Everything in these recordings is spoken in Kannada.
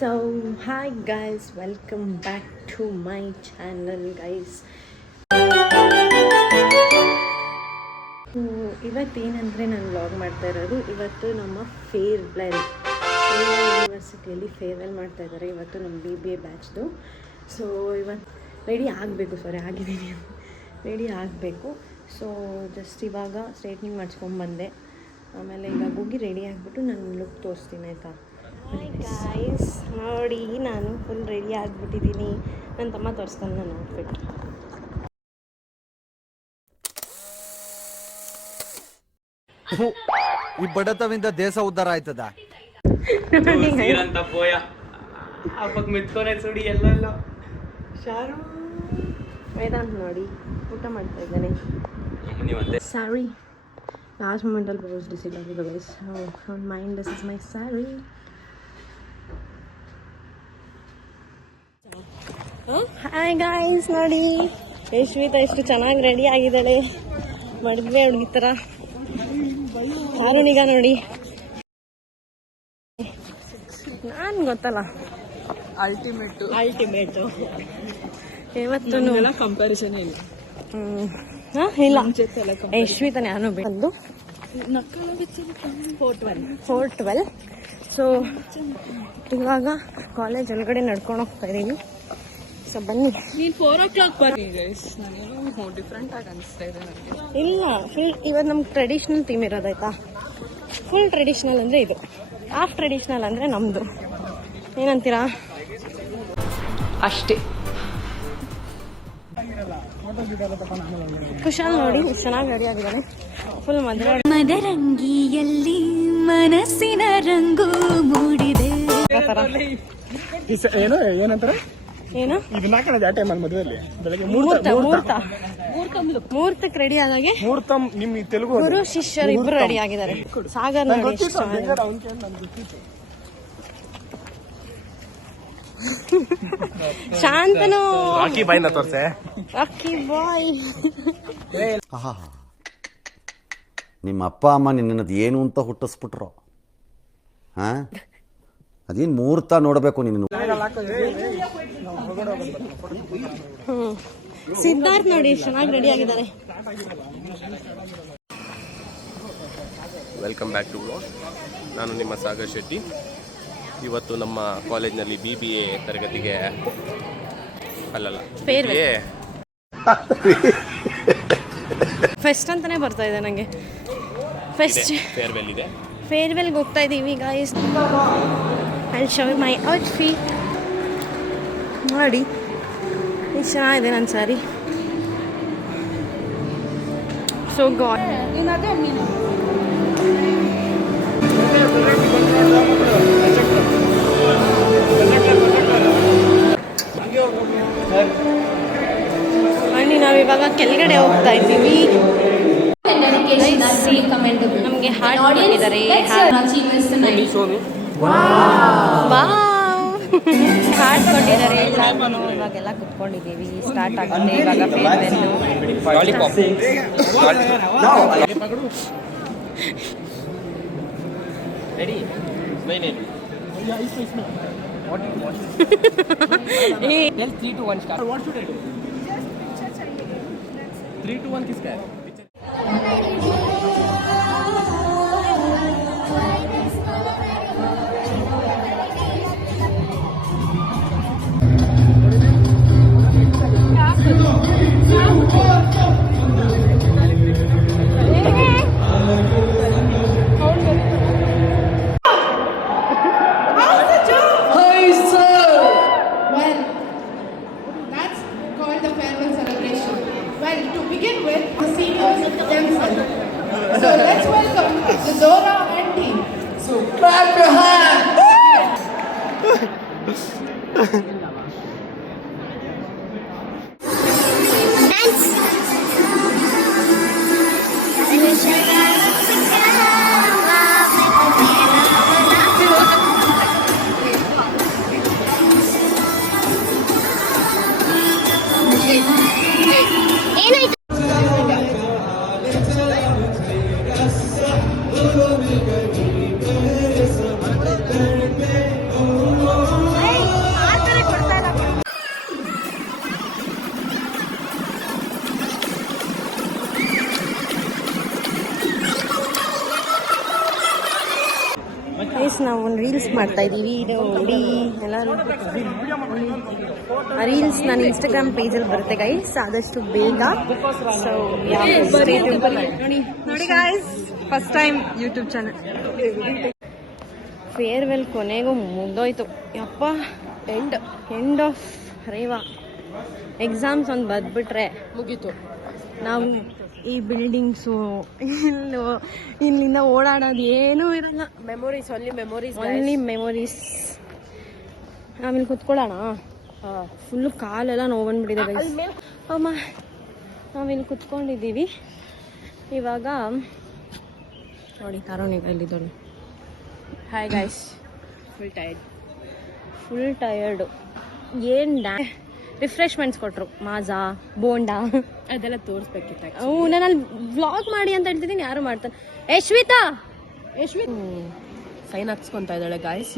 So hi guys, welcome back to my channel guys. ಇವತ್ತೇನಂದರೆ ನಾನು ವ್ಲಾಗ್ ಮಾಡ್ತಾ ಇರೋದು. ಇವತ್ತು ನಮ್ಮ ಫೇರ್ವೆಲ್ ಯೂನಿವರ್ಸಿಟಿಯಲ್ಲಿ ಫೇರ್ವೆಲ್ ಮಾಡ್ತಾ ಇದ್ದಾರೆ. ಇವತ್ತು ನಮ್ಮ BBA ಬ್ಯಾಚ್ದು. ಸೊ ಇವತ್ತು ರೆಡಿ ಆಗಬೇಕು. ಸೊ ಜಸ್ಟ್ ಇವಾಗ ಸ್ಟ್ರೈಟ್ನಿಂಗ್ ಮಾಡಿಸ್ಕೊಂಡ್ಬಂದೆ. ಆಮೇಲೆ ಇವಾಗ ಹೋಗಿ ರೆಡಿ ಆಗಿಬಿಟ್ಟು ನಾನು ಲುಕ್ ತೋರಿಸ್ತೀನಿ ಆಯಿತಾ. ಗೈಸ್ ನೋಡಿ, ನಾನು ಫುಲ್ ರೆಡಿ ಆಗಿಬಿಟ್ಟಿದ್ದೀನಿ. ನನ್ನ ತಮ್ಮ ತೋರಿಸ್ತಾನೆ ನನ್ನ ಔಟ್ಫಿಟ್. ಈ ಬಡತವಿಂದ ದೇಶ ಉದ್ಧಾರ ಆಯ್ತದ. ವೇದಾಂತ್ ನೋಡಿ ಊಟ ಮಾಡ್ತಾ ಇದ್ದಾನೆ. ಸ್ಯಾರಿ ಲಾಸ್ಟ್ ಮೂಮೆಂಟಲ್ಲಿ ಬೋಸ್ ಡಿಸೈಡ್ ಆಗಿದೆ guys. On mind this is my sari. Hi guys, ನೋಡಿ ಯಶ್ವಿತಾ ಎಷ್ಟು ಚೆನ್ನಾಗಿ ರೆಡಿ ಆಗಿದ್ದಾಳೆ. ಮಡವೆ ಹುಡುಗಿ ಥರ. ಆರುಣಿಗ ನೋಡಿ, ನಾನು ಗೊತ್ತಲ್ಲ ಅಲ್ಟಿಮೇಟು ಇವತ್ತು ಕಂಪ್ಯಾರಿಸನ್ ಇಲ್ಲ. ಇಲ್ಲ ಯಶ್ವಿತಾ ನಾನು ಬಂದು 412. ಸೊ ಇವಾಗ ಕಾಲೇಜ್ ಒಳಗಡೆ ನಡ್ಕೊಂಡು ಹೋಗ್ತಾ ಇದ್ದೀವಿ. ಸೊ ಬನ್ನಿ. ನೀನು 4 o'clock ಬನ್ನಿ ಗೈಸ್. ನನಗೇನೋ ಡಿಫ್ರೆಂಟ್ ಆಗಿ ಅನಿಸ್ತಾ ಇದೆ ನನಗೆ. ಇಲ್ಲ, ಫುಲ್ ಇವತ್ತು ನಮ್ಗೆ ಟ್ರೆಡಿಷ್ನಲ್ ಥೀಮ್ ಇರೋದಾಯ್ತಾ. ಫುಲ್ ಟ್ರೆಡಿಷ್ನಲ್ ಅಂದರೆ ಇದು, ಹಾಫ್ ಟ್ರೆಡಿಷ್ನಲ್ ಅಂದರೆ ನಮ್ಮದು. ಏನಂತೀರಾ? ಅಷ್ಟೇ. ಕುಶಾಲ್ ನೋಡಿ ಎಷ್ಟು ಚೆನ್ನಾಗಿ ರೆಡಿ ಆಗಿದ್ದಾನೆ. ಫುಲ್ ಮದರಂಗಿಯಲ್ಲಿ ಮನಸ್ಸಿನ ರಂಗು ಮೂಡಿದೆ. ಏನು ಮುಹೂರ್ತಕ್ಕೆ ರೆಡಿ ಆದಾಗೆ ಗುರು ಶಿಷ್ಯರು ಇಬ್ರು ರೆಡಿ ಆಗಿದ್ದಾರೆ. ಸಾಗರ್ ನೋಡಿ ಶಾಂತನು ರಾಕಿ ಬಾಯ್. ನಿಮ್ಮ ಅಪ್ಪ ಅಮ್ಮ ನಿನ್ನದು ಏನು ಅಂತ ಹುಟ್ಟಿಸ್ಬಿಟ್ರು. ಹಾಂ, ಅದೇನು ಮುಹೂರ್ತ ನೋಡಬೇಕು ನೀನು. ಸಿದ್ಧಾರ್ಥ್ ನೋಡಿ ಚೆನ್ನಾಗಿ ರೆಡಿ ಆಗಿದ್ದಾರೆ. Welcome back to vlog. ನಾನು ನಿಮ್ಮ ಸಾಗರ್ ಶೆಟ್ಟಿ. ಇವತ್ತು ನಮ್ಮ ಕಾಲೇಜ್ನಲ್ಲಿ BBA ತರಗತಿಗೆ ಫೆಸ್ಟ್ ಅಂತಾನೆ ಬರ್ತಾ ಇದೆ ನನಗೆ. ಫೆಸ್ಟ್ ಫೇರ್ವೆಲ್ ಇದೆ. ಫೇರ್ವೆಲ್ಗೆ ಹೋಗ್ತಾ ಇದ್ದೀವಿ guys. I show my outfit. ನೋಡಿ ಎಷ್ಟು ಚೆನ್ನಾಗಿದೆ ನನ್ನ ಸ್ಯಾರಿ. ಸೊ ಗಾಡ್ ಬನ್ನಿ, ನಾವಿವಾಗ ಕೆಳಗಡೆ ಹೋಗ್ತಾ ಇದ್ದೀವಿ. ನಮಗೆ ಹಾರ್ಟ್ ಕೊಟ್ಟಿದ್ದಾರೆ. ಹಾರ್ಟ್ ಕೊಟ್ಟಿದ್ದಾರೆ. ಇವಾಗೆಲ್ಲ ಕುತ್ಕೊಂಡಿದ್ದೀವಿ. ಸ್ಟಾರ್ಟ್ ಆಗುತ್ತೆ ಇವಾಗ ಫೇರ್ವೆಲ್ಲು. Ready? 3 to 1 start. What should I do? 3 to 1 किसका है? So let's welcome the Zora and team. So clap your hands. Reels ಮಾಡ್ತಾ ಇದ್ದೀವಿ ನೋಡಿ ಎಲ್ಲರೂ. ಆ ರೀಲ್ಸ್ ನನ್ನ ಇನ್ಸ್ಟಾಗ್ರಾಮ್ ಪೇಜಲ್ಲಿ ಬರುತ್ತೆ ಗೈಸ್ ಆದಷ್ಟು ಬೇಗ. ಸೊ ನೋಡಿ guys first time YouTube channel. Farewell ಕೊನೆಗೂ ಮುಗ್ದೋಯ್ತು ಯಪ್ಪ. End of Rewa. ಎಕ್ಸಾಮ್ಸ್ ಒಂದು ಬದ್ಬಿಟ್ರೆ ಮುಗೀತು. ನಾವು ಈ ಬಿಲ್ಡಿಂಗ್ಸು ಇಲ್ಲಿಂದ ಓಡಾಡೋದು ಏನೂ ಇರಲ್ಲ. Only memories. ಆಮೇಲೆ ಕುತ್ಕೊಳ್ಳೋಣ. ಫುಲ್ಲು ಕಾಲೆಲ್ಲ ನೋವು ಬಂದ್ಬಿಟ್ಟಿದೆ ಗೈಸ್. ಅಮ್ಮ ನಾವಿಲ್ಲಿ ಕುತ್ಕೊಂಡಿದ್ದೀವಿ ಇವಾಗ. ನೋಡಿ ತಾರೋಣಿಗೆ ಇಲ್ಲಿದ್ದಳು. Hi guys. Full tired. ಏನು ರಿಫ್ರೆಶ್ಮೆಂಟ್ಸ್ ಕೊಟ್ಟರು. ಮಾಜಾ ಬೋಂಡಾ ಅದೆಲ್ಲ ತೋರಿಸ್ಬೇಕಿತ್ತು. ನಾನು ಅಲ್ಲಿ ವ್ಲಾಗ್ ಮಾಡಿ ಅಂತ ಹೇಳ್ತಿದ್ದೀನಿ, ಯಾರು ಮಾಡ್ತಾರೆ. ಯಶ್ವಿತಾ ಸೈನ್ ಹಾಕ್ಸ್ಕೊಂತ ಇದ್ದಾಳೆ ಗಾಯ್ಸ್.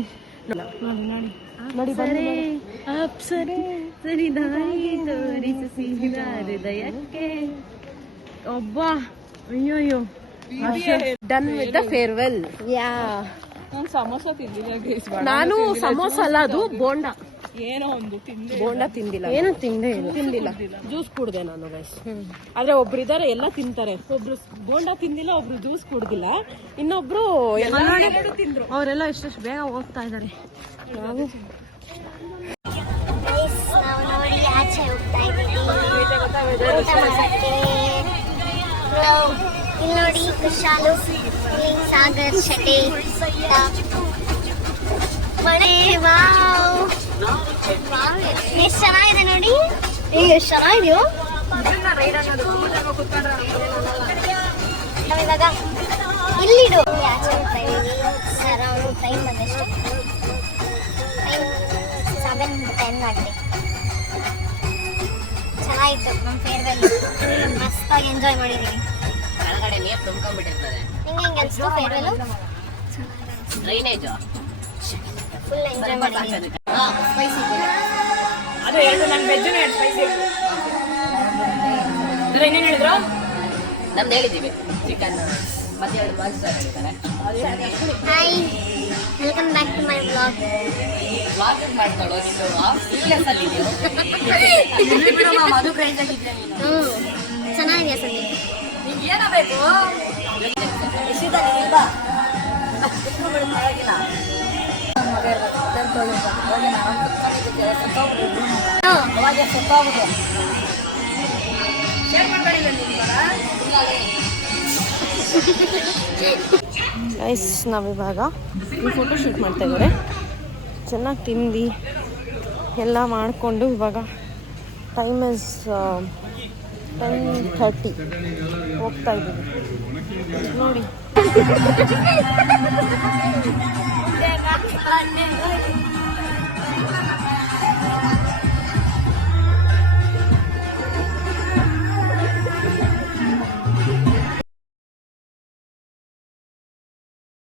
ನೋಡಿ ಅಪ್ಸರೆ ಸರಿ ದಾರಿ ತೋರಿಸಿ ಹೃದಯಕ್ಕೆ. ಒಬ್ಬ ಅಯ್ಯೋಯ್ಯೋ ಡನ್ ವಿತ್ ದ ಫೇರ್ವೆಲ್. ಯಾ ನಾನು ಸಮೋಸ ತಿಂದಿಲ್ಲ ಗೈಸ್. ನಾನು ಸಮೋಸ ಅಲ್ಲ, ಅದು ಬೋಂಡಾ. ಏನೋ ಒಂದು ತಿಂದೆ. ಬೋಂಡಾ ತಿಂದಿಲ್ಲ. ಏನು ತಿಂದಿಲ್ಲ. ಜ್ಯೂಸ್ ಕುಡ್ದೆ ನಾನು ಗೈಸ್. ಆದ್ರೆ ಒಬ್ರು ಇದಾರೆ ಎಲ್ಲ ತಿಂತಾರೆ. ಒಬ್ರು ಬೋಂಡಾ ತಿಂದಿಲ್ಲ, ಒಬ್ರು ಜ್ಯೂಸ್ ಕುಡ್ದಿಲ್ಲ, ಇನ್ನೊಬ್ರು ತಿಂದ್ರು. ಅವರೆಲ್ಲ ಎಷ್ಟೆಷ್ಟು ಬೇಗ ಹೋಗ್ತಾ ಇದ್ದಾರೆ. ನಾವು ನೋಡಿ ಆಚೆ ಹೋಗ್ತಾ ಇದ್ದೀವಿ ಊಟ ಮಾಡಕ್ಕೆ. ಇಲ್ಲಿ ನೋಡಿ ಕುಶಾಲು, ಇಲ್ಲಿ ಸಾಗರ್ ಶೆಟ್ಟಿ. ಮಳೆ ವಾವ್ ಎಷ್ಟು ಚೆನ್ನಾಗಿದೆ ನೋಡಿ. ಎಷ್ಟು ಚೆನ್ನಾಗಿದೆಯೋ. ನಾವಿವಾಗ ಇಲ್ಲಿಡು ಆಚೆ ಹೋಗ್ತಾ ಇದ್ದೀವಿ. ಅರೌಂಡ್ ಟೈಮ್ ಬಂದಷ್ಟು 7-10 ಆಗಿದೆ. ಚೆನ್ನಾಗಿತ್ತು ನಮ್ಮ ಫೇರ್ವೆಲ್. ಮಸ್ತಾಗಿ ಎಂಜಾಯ್ ಮಾಡಿದ್ದೀವಿ. ನಿಂಗೆ ಹೆಂಗೆ ಅನಿಸ್ತು ಫೇರ್ವೆಲ್? ಫುಲ್ ಎಂಜಾಯ್ ಮಾಡಿದ್ದೀವಿ. ಸ್ಪೈಸಿ ಅದು ಎರಡು ನನ್ನ ವೆಜ್ಜು ಎರಡು ಸ್ಪೈಸಿ. ಏನೇನು ಹೇಳಿದ್ರು? ನಮ್ದು ಹೇಳಿದ್ದೀವಿ ಚಿಕನ್ ಮತ್ತೆ ಎರಡು ಮಾಂಸಾಹಾರ ಹೇಳಿದ್ದಾರೆ. Hi, welcome back to my vlog. Vlog ಮಾಡ್ತಾಳೋ ನೀನು? ಅದು ಕ್ರೇಜಾಗಿದ್ದೆ ನೀನು. ಚೆನ್ನಾಗಿದೆ ಸದ್ಯ. ನಿಂಗೆ ಏನಬೇಕು? ಗೈಸ್ ನಾವಿವಾಗ ಈ ಫೋಟೋ ಶೂಟ್ ಮಾಡ್ತಾ ಇದ್ದಾರೆ. ಚೆನ್ನಾಗಿ ತಿಂದು ಎಲ್ಲ ಮಾಡಿಕೊಂಡು ಇವಾಗ ಟೈಮ್ ಇಸ್ 10:30 ಹೋಗ್ತಾ ಇದ್ದೀವಿ ನೋಡಿ.